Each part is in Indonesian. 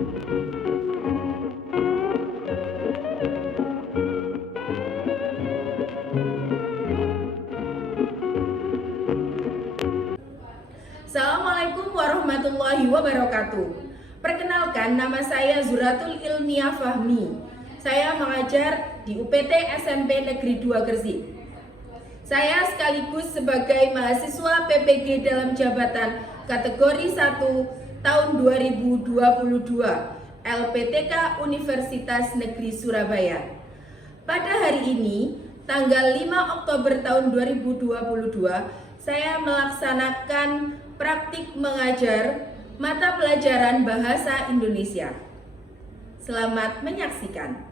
Assalamualaikum warahmatullahi wabarakatuh. Perkenalkan, nama saya Zuratul Ilmiah Fahmi. Saya mengajar di UPT SMP Negeri 2 Gresik. Saya sekaligus sebagai mahasiswa PPG dalam jabatan kategori 1 tahun 2022 LPTK Universitas Negeri Surabaya. Pada hari ini, tanggal 5 Oktober tahun 2022, saya melaksanakan praktik mengajar mata pelajaran Bahasa Indonesia. Selamat menyaksikan.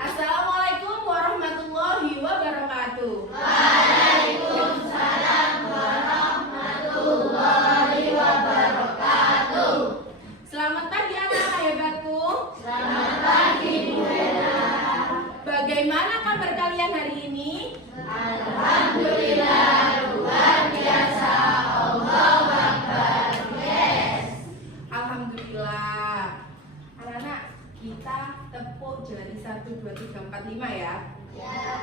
Assalamualaikum warahmatullahi wabarakatuh. Waalaikumsalam warahmatullahi wabarakatuh. Selamat pagi anak-anak hebatku. Selamat pagi Bu Ella. Bagaimana kabar kalian hari ini? Alhamdulillah luar biasa. Allahu Akbar. Yes. Alhamdulillah. Anak-anak, kita tepuk jari 1, 2, 3, 4, 5 ya. Ya.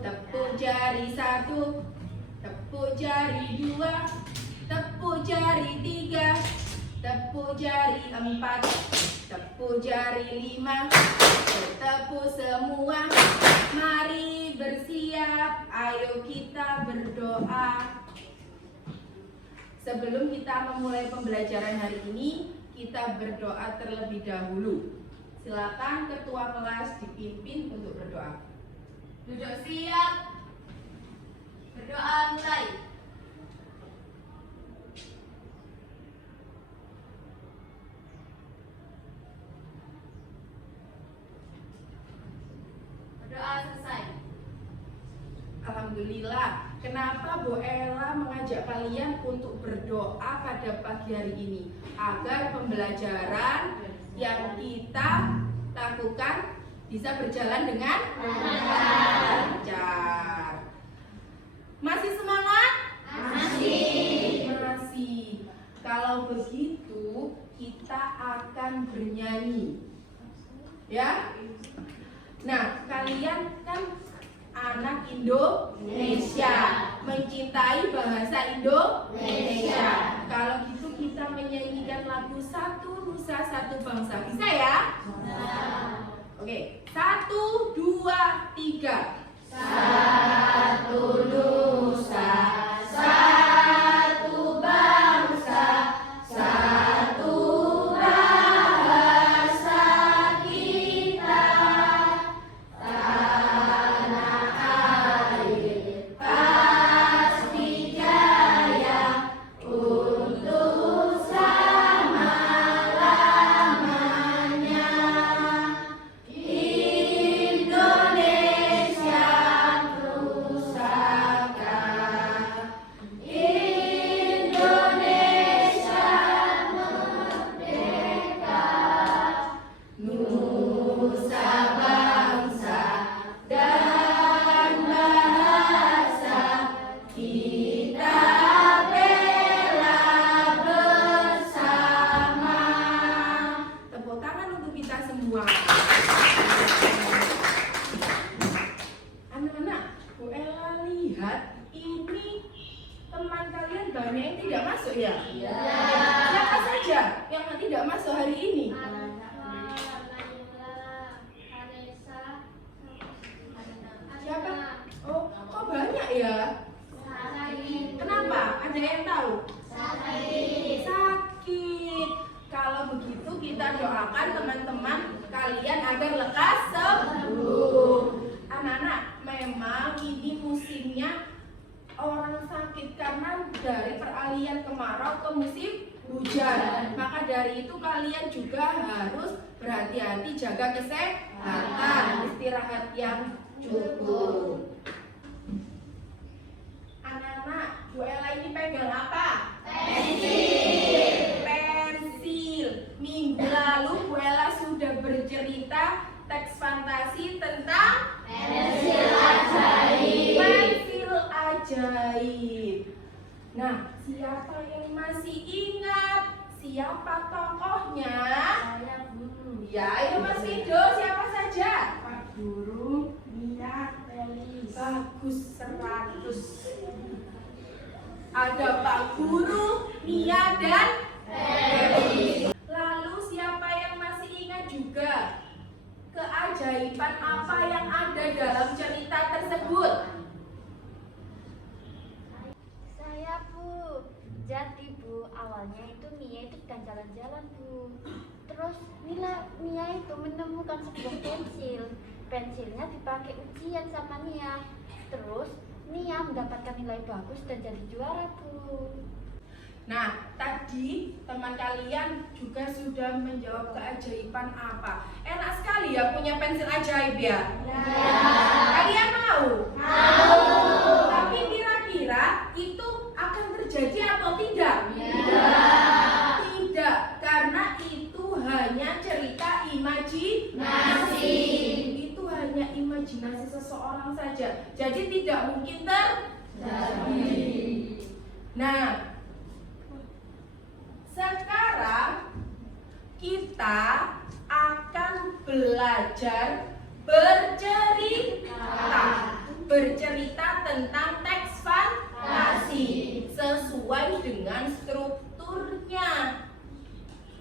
Tepuk jari 1, tepuk jari 2, tepuk jari 3, tepuk jari 4, tepuk jari 5, bertepuk semua. Mari bersiap, ayo kita berdoa. Sebelum kita memulai pembelajaran hari ini, kita berdoa terlebih dahulu. Silakan ketua kelas dipimpin untuk berdoa. Duduk siap. Berdoa mulai. Berdoa selesai. Alhamdulillah. Kenapa Bu Ella mengajak kalian untuk berdoa pada pagi hari ini? Agar pembelajaran yang kita lakukan bisa berjalan dengan lancar. Masih semangat? Masih. Kalau begitu, kita akan bernyanyi. Ya? Nah, kalian kan anak Indonesia, mencintai bahasa Indonesia. Kalau gitu kita menyanyikan lagu Satu Nusa Satu Bangsa. Bisa ya? Oke, 1, 2, 3. Satu nusa, satu bangsa, satu bahasa kita. Tanah air pasti jaya untuk selama-lamanya. Indonesia pusaka, Indonesia merdeka, nusa bangsa dan bahasa kita bela bersama. Tepuk tangan untuk kita semua. Anak-anak, Bu Ella lihat ini teman kalian banyak yang tidak masuk ya? Iya. Siapa saja yang tidak masuk hari ini? Siapa? Oh, kok banyak ya? Kenapa? Ada yang tahu? Sakit. Kalau begitu kita doakan teman-teman kalian agar lekas sembuh. Anak-anak, memang ini musimnya orang sakit karena dari peralihan kemarau ke musim hujan. Maka dari itu kalian juga harus berhati-hati, jaga kesehatan, istirahat yang cukup. Anak-anak, Bu Ella ini pegang apa? Pensil. Minggu lalu Bu Ella sudah bercerita teks fantasi tentang Pensil ajaib. pensil ajaib. Nah, siapa yang masih ingat siapa tokohnya? Ada Pak Guru, Nia, dan Febri. Lalu siapa yang masih ingat juga keajaiban apa yang ada dalam cerita tersebut? Saya Bu, jadi Bu, awalnya itu Nia itu sedang jalan-jalan Bu. Terus Nia itu menemukan sebuah pensil. Pensilnya dipakai ujian sama Nia. Terus Nia mendapatkan nilai bagus dan jadi juara Bu. Nah, tadi teman kalian juga sudah menjawab keajaiban apa. Enak sekali ya punya pensil ajaib ya? Kalian mau? Tapi kira-kira itu akan terjadi atau tidak? Tidak, karena itu hanya cerita imajinasi. Itu hanya imajinasi seseorang saja. Jadi tidak mungkin terjadi. Nah, sekarang kita akan belajar bercerita tentang teks fantasi sesuai dengan strukturnya.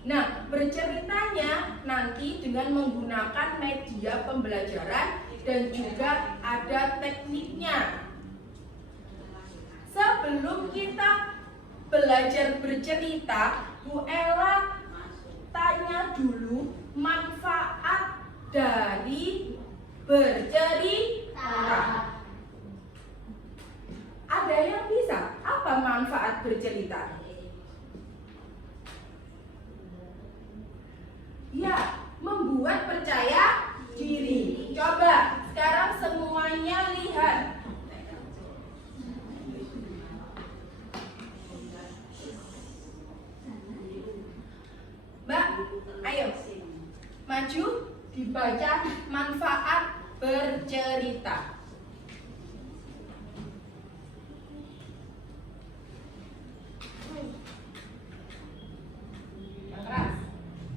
Nah, berceritanya nanti dengan menggunakan media pembelajaran dan juga ada tekniknya. Sebelum kita belajar bercerita, Bu Ella tanya dulu manfaat dari bercerita. Ada yang bisa? Apa manfaat bercerita? Ya, membuat percaya diri. Coba sekarang semuanya lihat. Mbak, ayo maju dibaca manfaat bercerita. Yang keras.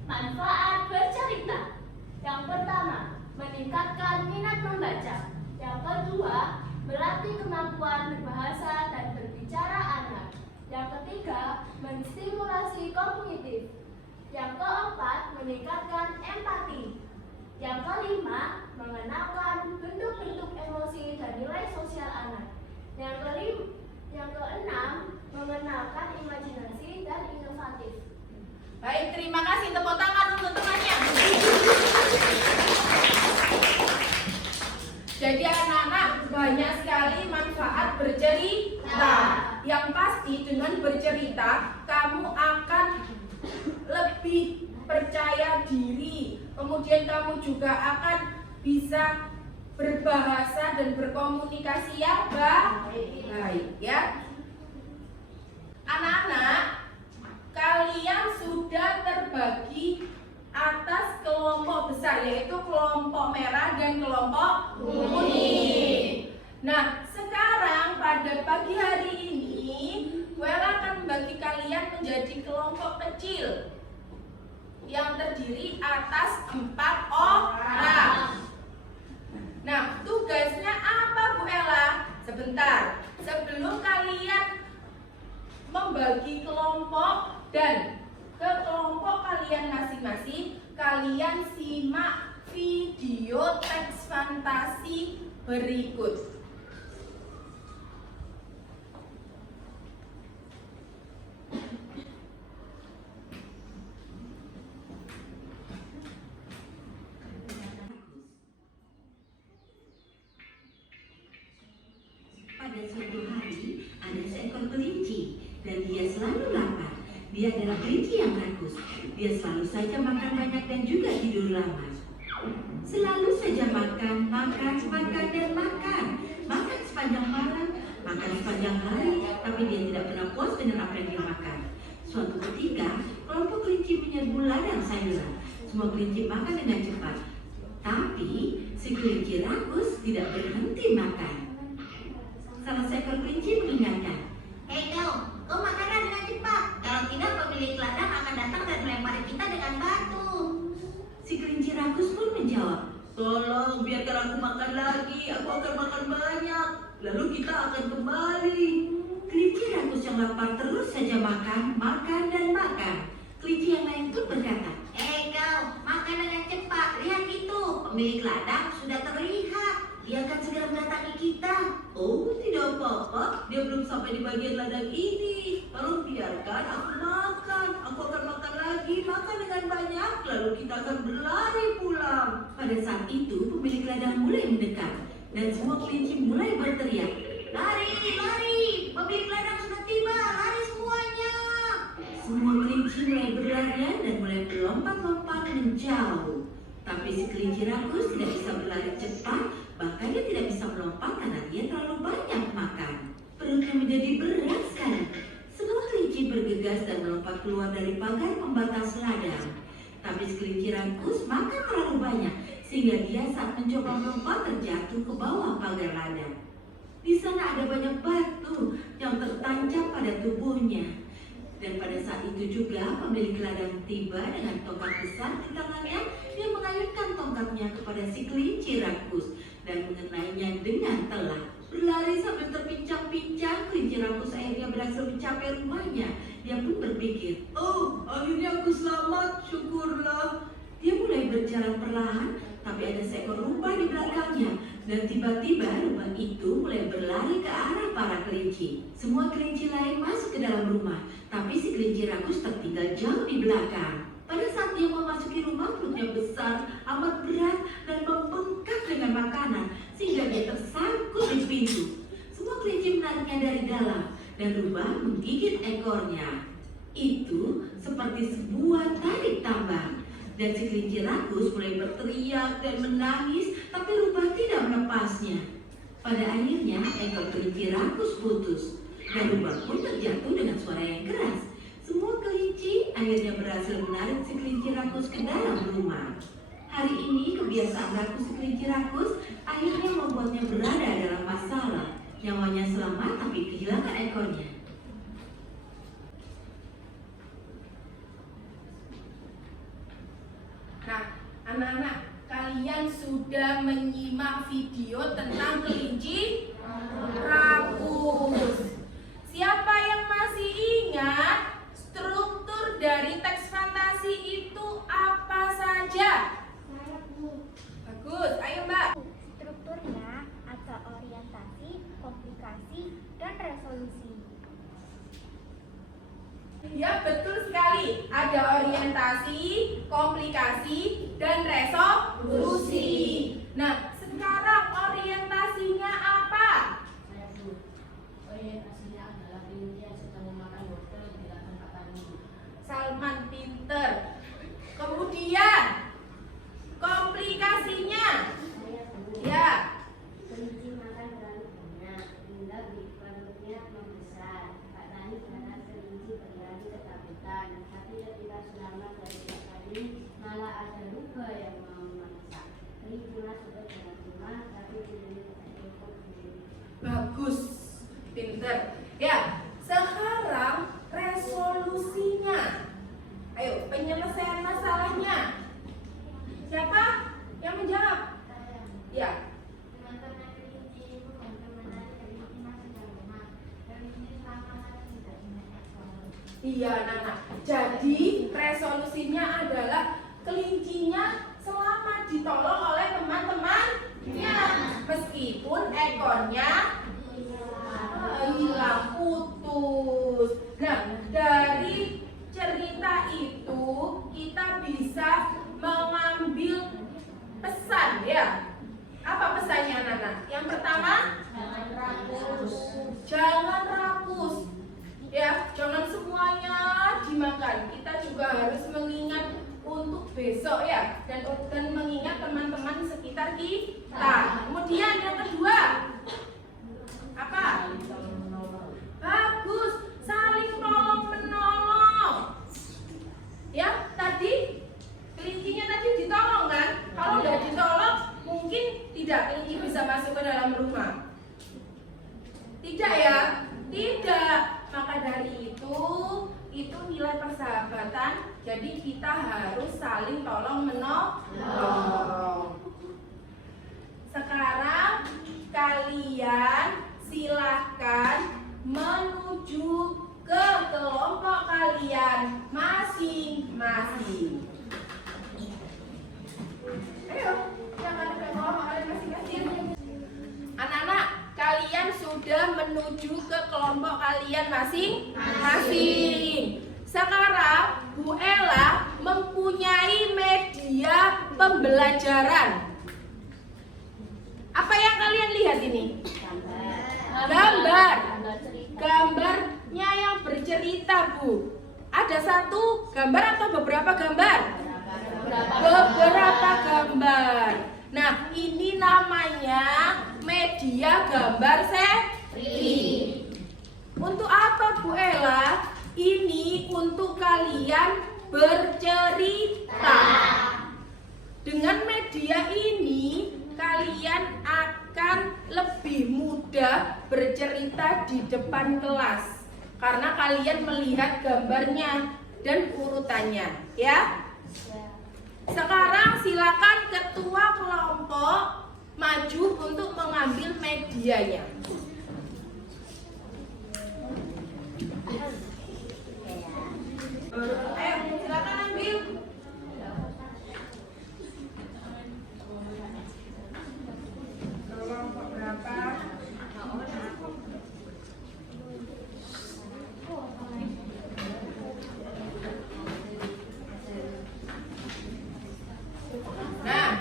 Manfaat bercerita. Yang pertama, meningkatkan minat membaca. Yang kedua, melatih kemampuan berbahasa dan berbicara anak. Yang ketiga, menstimulasi kognitif. Yang keempat, meningkatkan empati. Yang kelima, mengenalkan bentuk-bentuk emosi dan nilai sosial anak. Yang keenam, mengenalkan imajinasi dan inovatif. Baik, terima kasih. Tepuk tangan untuk temannya. Jadi anak-anak, banyak sekali manfaat bercerita. Yang pasti dengan bercerita, kamu akan lebih percaya diri. Kemudian kamu juga akan bisa berbahasa dan berkomunikasi yang baik, ya. Anak-anak, kalian sudah terbagi atas kelompok besar, yaitu kelompok merah dan kelompok kuning. Nah, sekarang pada pagi hari ini, Ella akan membagi kalian menjadi kelompok kecil yang terdiri atas 4 orang. Nah, tugasnya apa Bu Ella? Sebentar, sebelum kalian membagi kelompok dan ke kelompok kalian masing-masing, kalian simak video teks fantasi berikut. Pada suatu hari, ada seekor kelinci dan dia selalu lapar. Dia adalah kelinci yang rakus. Dia selalu saja makan banyak dan juga tidur lama. Selalu saja makan, dan makan. Makan sepanjang malam, makan sepanjang hari, tapi dia tidak pernah puas dengan apa yang dia makan. Suatu ketika, kelompok kelinci menyerbu ladang sayuran. Semua kelinci makan dengan cepat. Tapi, si kelinci rakus tidak berhenti makan. Salah seekor kelinci mengingatkan, Hei kau makanlah dengan cepat. Kalau tidak pemilik ladang akan datang dan melempari kita dengan batu. Si kelinci rakus pun menjawab, tolong biarkan aku makan lagi, aku akan makan banyak, lalu kita akan kembali. Kelinci Kelinci rakus yang lapar terus saja makan, makan, dan makan. Kelinci yang lain pun berkata, Hei kau, makanan yang cepat, lihat itu. Pemilik ladang sudah terlihat. Dia akan segera mendatangi kita. "Oh, tidak apa-apa, dia belum sampai di bagian ladang ini. Tolong biarkan aku makan. Aku akan makan lagi, makan dengan banyak, lalu kita akan berlari pulang." Pada saat itu, pemilik ladang mulai mendekat, dan semua kelinci mulai berteriak. Lari, lari. Pemilik ladang sudah tiba. Lari semuanya. Semua kelinci mulai berlarian dan mulai berlompat-lompat menjauh. Tapi si kelinci rakus tidak bisa berlari cepat, bahkan dia tidak bisa melompat karena dia terlalu banyak makan. Perutnya menjadi berat sekali. Semua kelinci bergegas dan melompat keluar dari pagar pembatas ladang. Tapi si kelinci rakus makan terlalu banyak, sehingga dia saat mencoba melompat terjatuh ke bawah pagar ladang. Di sana ada banyak batu yang tertancap pada tubuhnya. Dan pada saat itu juga pemilik ladang tiba dengan tongkat besar di tangannya. Dia mengayunkan tongkatnya kepada si kelinci rakus dan mengenainya dengan telak. Berlari sambil terpincang-pincang, kelinci rakus akhirnya berhasil mencapai rumahnya. Dia pun berpikir, "Oh, akhirnya aku selamat, syukurlah." Dia mulai berjalan perlahan, tapi ada seekor rubah di belakangnya. Dan tiba-tiba rubah itu mulai berlari ke arah para kelinci. Semua kelinci lain masuk ke dalam rumah, tapi si kelinci rakus tertinggal jauh di belakang. Pada saat dia memasuki rumah, perutnya besar, amat berat, dan membengkak dengan makanan, sehingga dia tersangkut di pintu. Semua kelinci menariknya dari dalam, dan rubah menggigit ekornya. Itu seperti sebuah tarik tambang. Dan si kelinci rakus mulai berteriak dan menangis, tapi rubah tidak melepasnya. Pada akhirnya ekor kelinci rakus putus, dan rubah pun terjatuh dengan suara yang keras. Semua kelinci akhirnya berhasil menarik si kelinci rakus ke dalam rumah. Hari ini kebiasaan rakus si kelinci rakus akhirnya membuatnya berada dalam masalah. Nyawanya selamat tapi kehilangan ekornya. Nah, anak-anak, kalian sudah menyimak video tentang kelinci rakus. Siapa yang masih ingat struktur dari teks fantasi itu apa saja? Saya Bu. Bagus, ayo Mbak. Strukturnya ada orientasi, komplikasi, dan resolusi. Ya, betul sekali. Ada orientasi, komplikasi, dan resolusi. Nah, sekarang orientasinya apa? Orientasinya adalah kelinci yang sedang memakan wortel di ladang petani. Salman pinter. Kemudian komplikasinya. Ya. Kelinci makan terlalu banyak hingga perutnya membesar. Pak Tani berharap kelinci berlari ketakutan, tapi ketika selamat dari Pak Tani malah ada rubah yang mau memasak. Kelinci masuk ke dalam rumah, tapi tidak ikut sendiri. Bagus, pinter. Ya, sekarang resolusinya. Ayo, penyelesaian masalahnya. Siapa yang menjawab? Ya. Teman-teman kelinci itu bantu menarik kelinci masuk dalam rumah. Kelinci selamat tapi tidak ingat ekor. Iya, Nana. Jadi resolusinya adalah kelincinya selamat ditolong oleh teman-temannya, meskipun ekornya hilang putus. Nah, dari cerita itu kita bisa mengambil pesan, ya. Apa pesannya, Nana? Yang pertama, jangan rakus. Ya, jangan semuanya dimakan. Kita juga harus mengingat untuk besok, ya, dan mengingat teman-teman sekitar kita. Kemudian yang kedua, apa? Bagus, saling tolong menolong. Ya, tadi kelincinya tadi ditolong kan? Kalau nggak ditolong, mungkin tidak kelinci bisa masuk ke dalam rumah. Tidak ya? Tidak. Maka dari itu nilai persahabatan. Jadi kita harus saling tolong menolong. Sekarang menuju ke kelompok kalian masing-masing. Sekarang Bu Ella mempunyai media pembelajaran. Apa yang kalian lihat ini? Gambar. Gambarnya yang bercerita, Bu. Ada satu gambar atau beberapa gambar? Beberapa gambar. Nah, ini namanya media gambar seri. Untuk apa, Bu Ella? Ini untuk kalian bercerita. Dengan media ini, kalian akan lebih mudah bercerita di depan kelas. Karena kalian melihat gambarnya dan urutannya, ya. Sekarang silakan ketua kelompok maju untuk mengambil medianya. Ayo, silakan ambil. Kelompok berapa? Nah,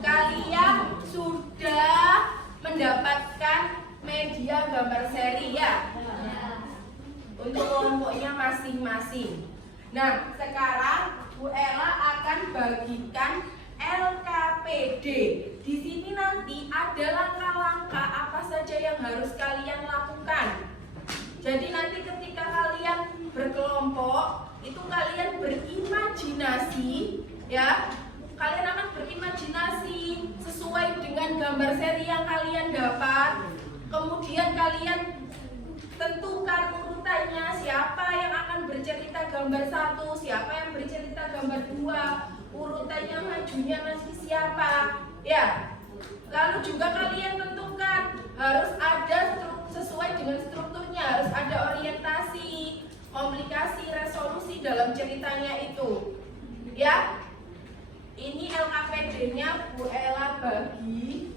kalian sudah mendapatkan media gambar seri ya? Untuk kelompoknya masing-masing. Nah, sekarang Bu Ella akan bagikan LKPD. Di sini nanti ada langkah-langkah apa saja yang harus kalian lakukan. Jadi nanti ketika kalian berkelompok, itu kalian berimajinasi, ya. Kalian akan berimajinasi sesuai dengan gambar seri yang kalian dapat. Kemudian kalian tentukan urutannya, siapa yang akan bercerita gambar 1, siapa yang bercerita gambar 2, urutannya majunya nanti siapa, ya. Lalu juga kalian tentukan harus ada sesuai dengan strukturnya, harus ada orientasi, komplikasi, resolusi dalam ceritanya itu, ya. Ini LKPD-nya Bu Ella bagi.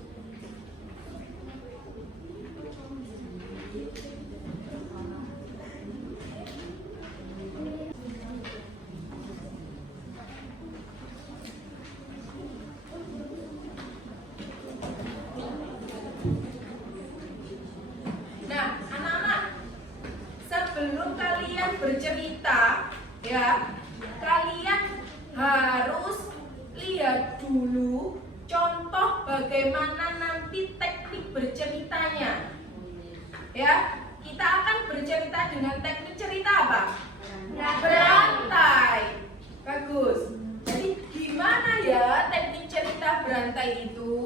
Nah, anak-anak, sebelum kalian bercerita, ya, kalian harus lihat dulu contoh bagaimana nanti teknik berceritanya. Ya, kita akan bercerita dengan teknik cerita apa? Berantai. Bagus. Jadi gimana ya teknik cerita berantai itu?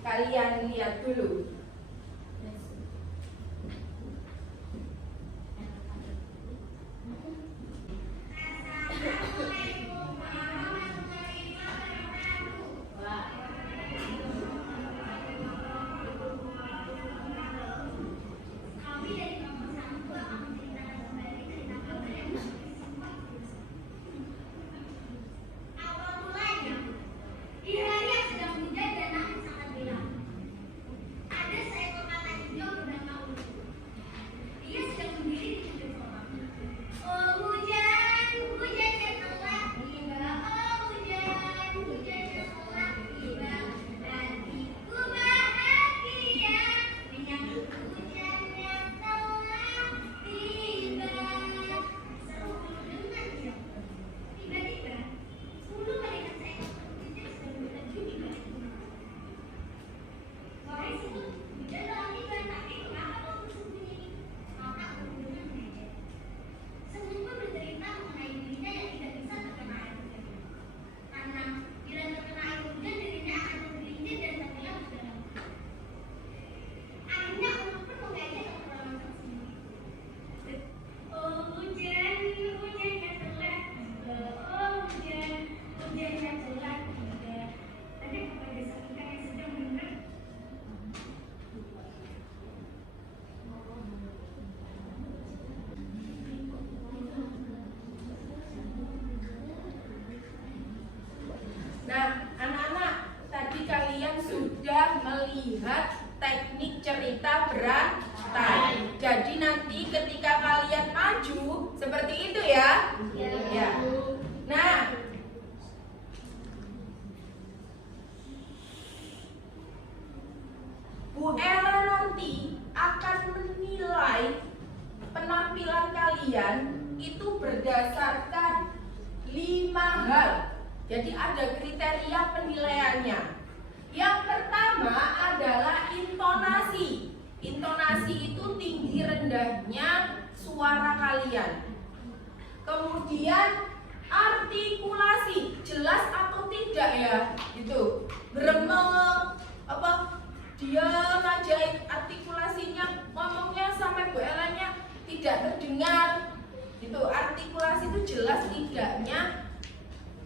Kalian lihat dulu. Di hari yang sedang hujan dan angin sangat keras, ya? Iya. Ya. Nah, Bu Ella nanti akan menilai penampilan kalian itu berdasarkan 5 hal. Jadi ada kriteria penilaiannya. Yang pertama adalah intonasi. Intonasi itu tinggi rendahnya suara kalian. Kemudian artikulasi, jelas atau tidak ya, gitu. Gremeng, diam aja, artikulasinya, ngomongnya sampai Bu Ellanya tidak terdengar, gitu. Artikulasi itu jelas tidaknya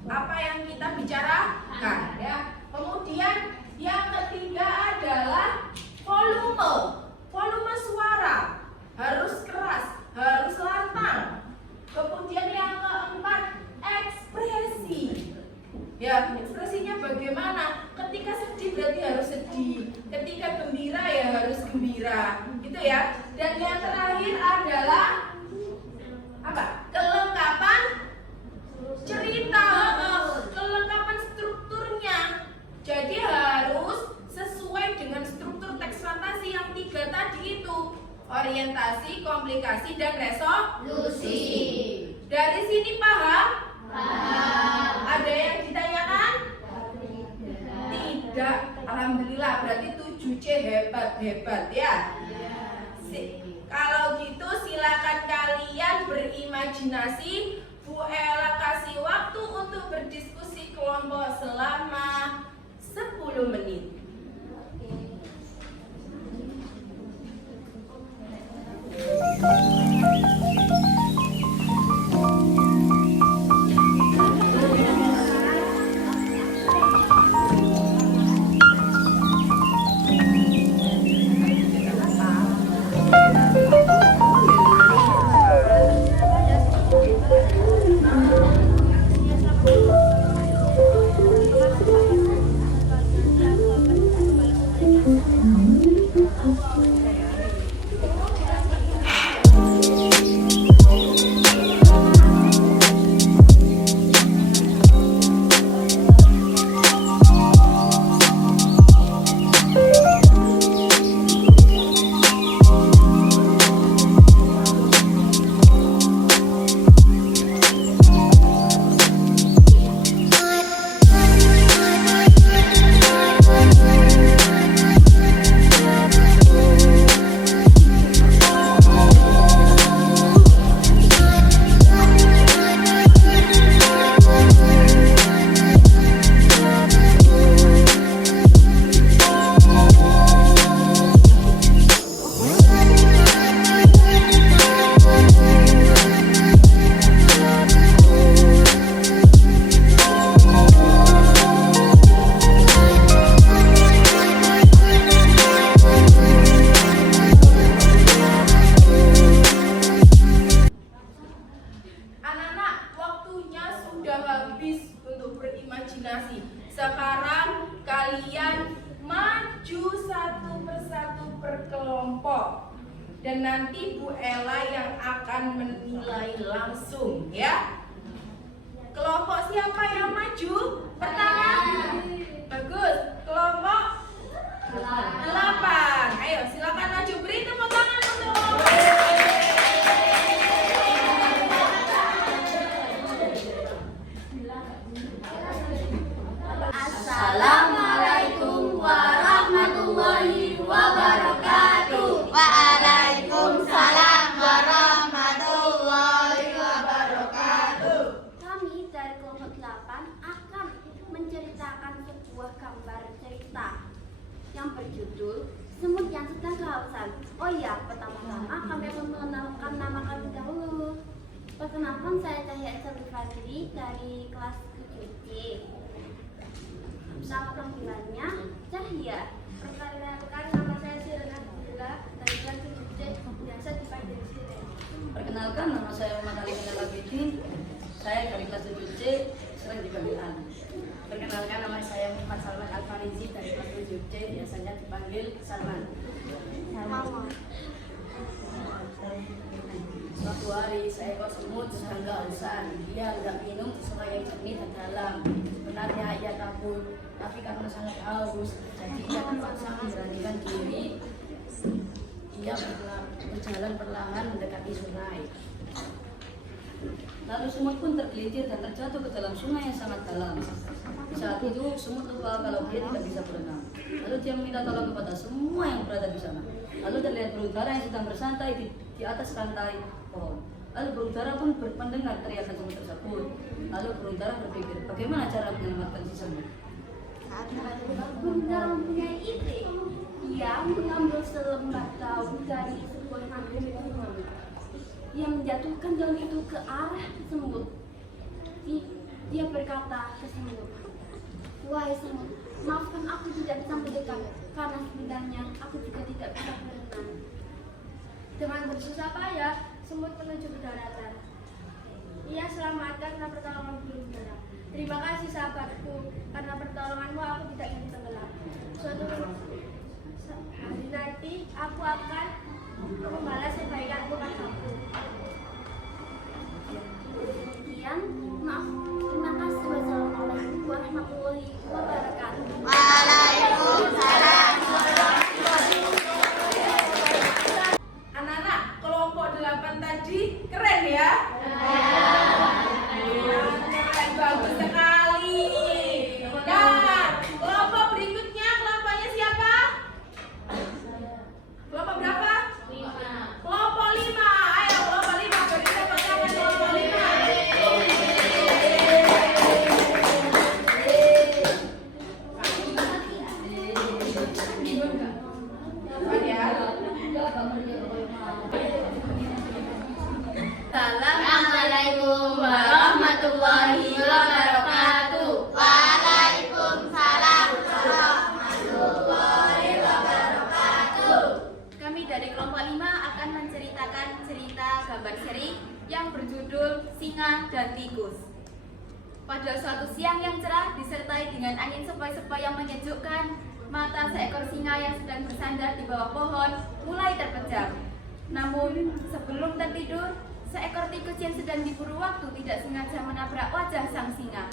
apa yang kita bicarakan ya. Kemudian yang ketiga adalah volume suara harus keras, harus lantang. Kemudian yang keempat, ekspresi. Ya, ekspresinya bagaimana? Ketika sedih berarti harus sedih, ketika gembira ya harus gembira, gitu ya. Dan yang terakhir adalah apa? Kelengkapan cerita, kelengkapan strukturnya. Jadi harus sesuai dengan struktur teks fantasi yang 3 tadi itu. Orientasi, komplikasi, dan resolusi. Dari sini paham? Paham. Ada yang ditanyakan? Tidak. Alhamdulillah, berarti 7C hebat ya. Kalau gitu silakan kalian berimajinasi. Bu Ella kasih waktu untuk berdiskusi kelompok selama 10 menit. Sekarang kalian maju satu persatu per kelompok dan nanti Bu Ella yang akan menilai langsung ya. Kelompok siapa yang maju? Pertama. Bagus. Kelompok 8. Ayo silakan maju, beri tepuk tangan untuk Assalamualaikum warahmatullahi wabarakatuh. Waalaikumsalam warahmatullahi wabarakatuh. Kami dari kelompok 8 akan menceritakan sebuah gambar cerita yang berjudul Semut yang Sedang Kehausan. Oh ya, pertama-tama kami akan mengenalkan nama kami dahulu. Perkenalkan, saya Cahya Esel Fadli dari kelas 7C. Nama panggilannya Cahya. Perkenalkan, nama saya Siren Abdullah dari kelas 7C, biasa dipanggil Siren. Perkenalkan, nama saya Muhammad Ali Minal Abidin. Saya dari kelas 7C, sering dipanggil Ali. Perkenalkan, nama saya Muhammad Salman Al-Farizi dari kelas 7C, biasanya dipanggil Salman. Mama. Suatu hari seekor semut sedang kehausan. Dia hendak minum sesuai yang jernih dan dalam. Sebenarnya ia takut, tapi karena sangat haus, jadi ia terpaksa memberanikan diri. Ia berjalan perlahan mendekati sungai. Lalu semut pun tergelincir dan terjatuh ke dalam sungai yang sangat dalam. Saat itu semut lupa kalau dia tidak bisa berenang. Lalu dia meminta tolong kepada semua yang berada di sana. Lalu terlihat burung dara yang sedang bersantai di atas rantai pohon. Lalu burung dara pun mendengar teriakan semut tersebut. Lalu burung dara berpikir, bagaimana cara menyelamatkan si semut? Burung dara mempunyai ide. Dia mengambil selembar daun dari sebuah tangkai bunga. Dia menjatuhkan daun itu ke arah semut. Dia berkata ke semut, "Wahai semut, maafkan aku tidak bisa mendekat, karena sebenarnya aku juga tidak bisa berenang." Dengan bersusah payah, semut menuju ke daratan. Ia selamatkan karena pertolongan burung dara. "Terima kasih sahabatku, karena pertolonganmu aku tidak jadi tenggelam. Suatu hari nanti aku akan membalas kebaikanmu padaku." Demikian, maaf. Terima kasih. Wassalamualaikum warahmatullahi wabarakatuh. Waalaikumsalam. Anak-anak, kelompok 8 tadi keren ya? Keren, bagus sekali. Nah, kelompok berikutnya, kelompoknya siapa? Kelompok berapa? 5. Kelompok 5. Ayo, kelompok 5. Beri tepuk tangan kelompok 5. Assalamualaikum warahmatullahi wabarakatuh. Waalaikumsalam warahmatullahi wabarakatuh. Kami dari kelompok 5 akan menceritakan cerita gambar seri yang berjudul Singa dan Tikus. Pada suatu siang yang cerah disertai dengan angin sepoi-sepoi yang menyejukkan, mata seekor singa yang sedang bersandar di bawah pohon mulai terpejam. Namun sebelum tertidur, seekor tikus yang sedang diburu waktu tidak sengaja menabrak wajah sang singa.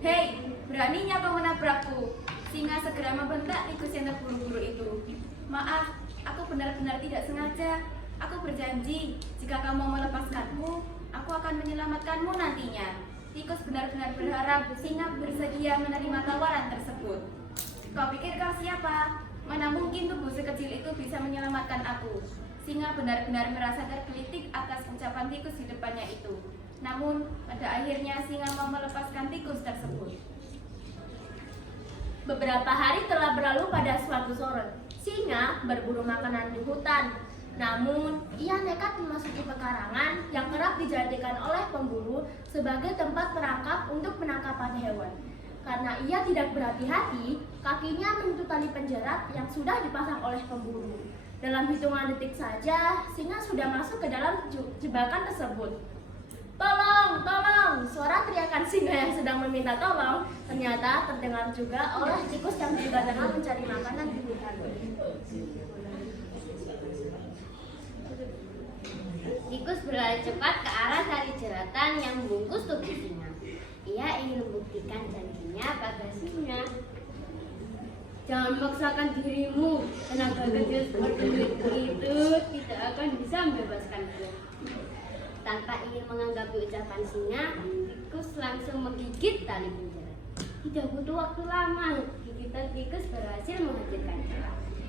"Hei, beraninya kau menabrakku!" Singa segera membentak tikus yang terburu-buru itu. "Maaf, aku benar-benar tidak sengaja. Aku berjanji, jika kamu mau melepaskanku, aku akan menyelamatkanmu nantinya." Tikus benar-benar berharap singa bersedia menerima tawaran tersebut. "Kau pikir kau siapa? Mana mungkin tubuh sekecil itu bisa menyelamatkan aku?" Singa benar-benar merasa tergelitik atas ucapan tikus di depannya itu. Namun, pada akhirnya singa mau melepaskan tikus tersebut. Beberapa hari telah berlalu pada suatu sore. Singa berburu makanan di hutan. Namun, ia nekat memasuki pekarangan yang kerap dijadikan oleh pemburu sebagai tempat perangkap untuk penangkapan hewan. Karena ia tidak berhati-hati, kakinya menyentuh tali penjerat yang sudah dipasang oleh pemburu. Dalam hitungan detik saja, singa sudah masuk ke dalam jebakan tersebut. "Tolong, tolong!" Suara teriakan singa yang sedang meminta tolong ternyata terdengar juga oleh tikus yang juga tengah mencari makanan di hutan. Tikus berlari cepat ke arah tali jeratan yang membungkus tubuh singa. Ia ingin membuktikan janjinya pada singa. "Jangan memaksakan dirimu, tenaga kecil seperti itu tidak akan bisa membebaskanku." Tanpa ingin menanggapi ucapan singa, tikus langsung menggigit tali penjerat. Tidak butuh waktu lama, gigitan tikus berhasil menghancurkannya.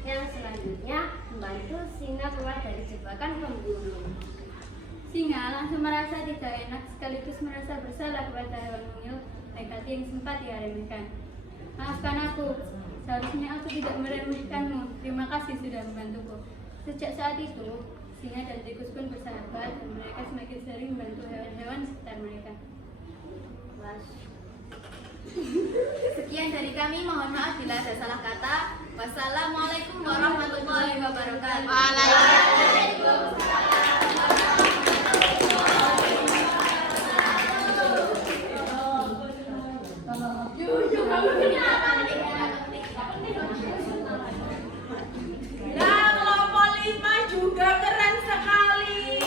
Yang selanjutnya membantu singa keluar dari jebakan pemburu. Singa langsung merasa tidak enak sekaligus merasa bersalah kepada hewan mungil nekati yang sempat diremehkan. "Maafkan aku, seharusnya aku tidak meremehkanmu. Terima kasih sudah membantuku." Sejak saat itu, singa dan tikus pun bersahabat dan mereka semakin sering membantu hewan-hewan di sekitar mereka. Sekian dari kami, mohon maaf bila ada salah kata. Wassalamualaikum warahmatullahi wabarakatuh. Nah, kelompok 5 juga keren sekali.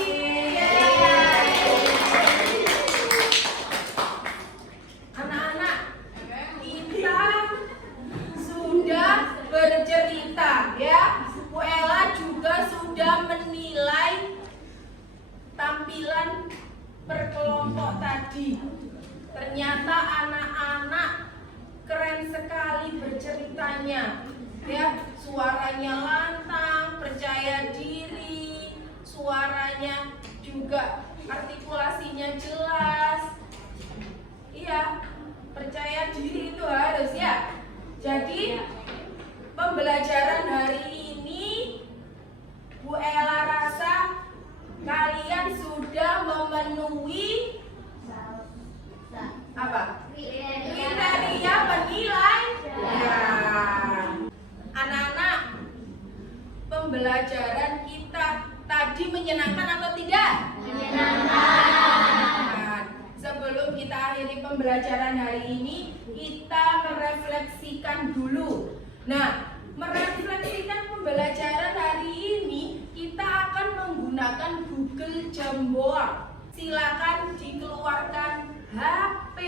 pembelajaran kita tadi menyenangkan atau tidak? Menyenangkan. Sebelum kita akhiri pembelajaran hari ini, kita merefleksikan dulu. Nah, merefleksikan pembelajaran hari ini, kita akan menggunakan Google Jamboard. Silakan dikeluarkan HP,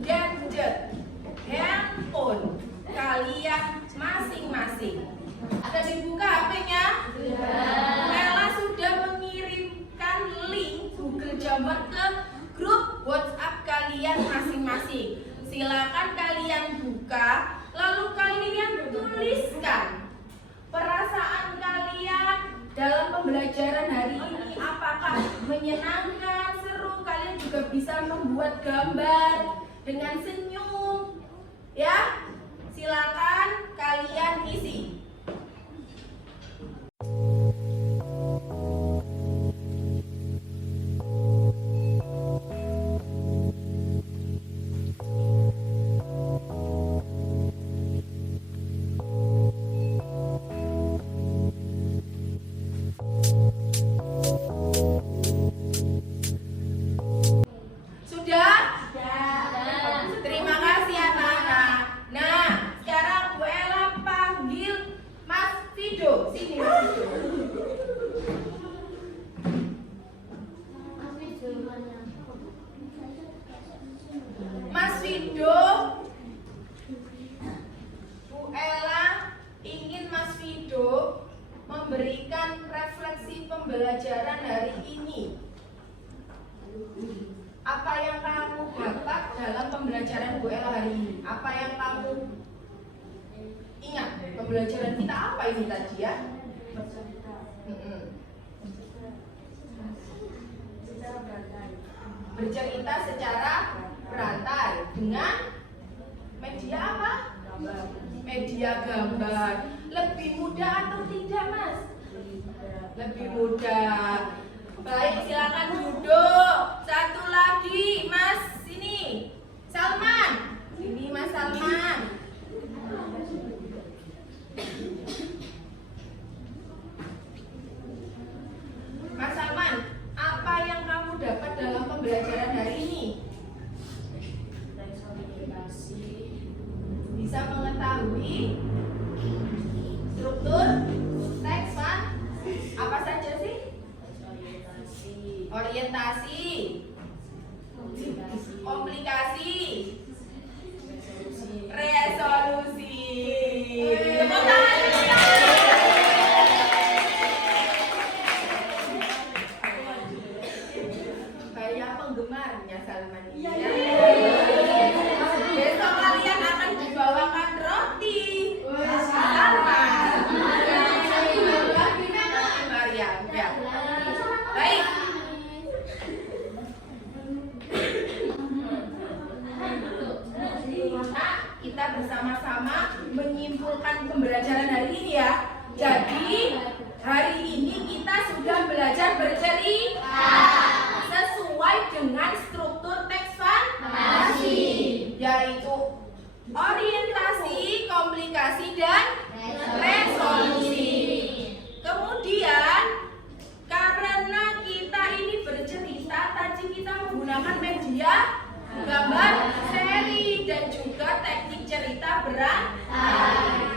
gadget, handphone kalian masing-masing. Sudah dibuka HP-nya? Ella sudah mengirimkan link Google Jamboard ke grup WhatsApp kalian masing-masing. Silakan kalian buka, lalu kalian tuliskan perasaan kalian dalam pembelajaran hari ini. Apakah menyenangkan, seru? Kalian juga bisa membuat gambar dengan senyum, ya. Silakan kalian isi. Sudah? Terima kasih anak-anak. Nah, sekarang Bu Ella panggil Mas Fido. Sini Mas Fido. Mas Fido, Bu Ella ingin Mas Fido memberikan refleksi pembelajaran hari ini. Apa yang kamu dapat dalam pembelajaran Bu Ella hari ini? Apa yang kamu ingat? Pembelajaran kita apa ini tadi ya? Bercerita secara berantai dengan media apa? Media gambar. Lebih mudah atau tidak, Mas? Lebih mudah. Baik, silakan duduk. Satu lagi, Mas, sini. Salman. Sini, Mas Salman. Mas Salman, apa yang kamu dapat dalam pembelajaran hari ini? Bisa mengetahui struktur teks, Pak? Apa saja sih? Orientasi, komplikasi, resolusi. Tepuk tangan. Kayak penggemarnya Salman ini. Besok kalian akan dibawakan roti. Salman. Maryam. Ya. Baik. Kita bersama-sama menyimpulkan pembelajaran hari ini ya. Jadi hari ini kita sudah belajar bercerita sesuai dengan struktur teks fantasi, yaitu orientasi, komplikasi, dan resolusi. Kemudian karena kita ini bercerita, tadi kita menggunakan media gambar seri dan juga teknik cerita berantai,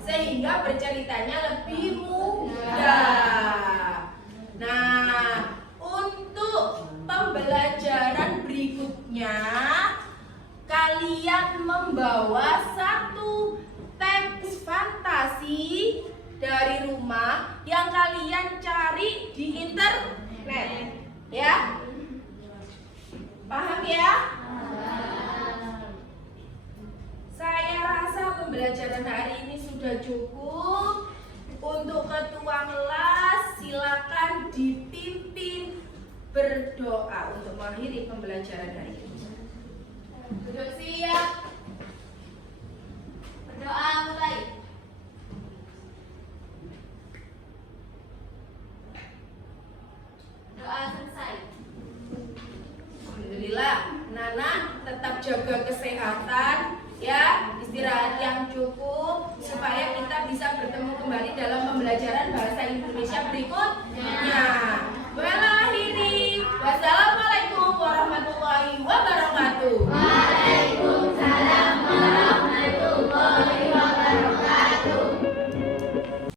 sehingga berceritanya lebih mudah. Nah, untuk pembelajaran berikutnya, kalian membawa satu teks fantasi dari rumah yang kalian cari di internet, ya. Paham ya? Saya rasa pembelajaran hari ini sudah cukup. Untuk ketua kelas, silakan dipimpin berdoa untuk mengakhiri pembelajaran hari ini. Duduk siap. Berdoa mulai. Doa selesai. Alhamdulillah, Nana tetap jaga kesehatan ya, istirahat yang cukup. supaya kita bisa bertemu kembali dalam pembelajaran bahasa Indonesia berikutnya. Well,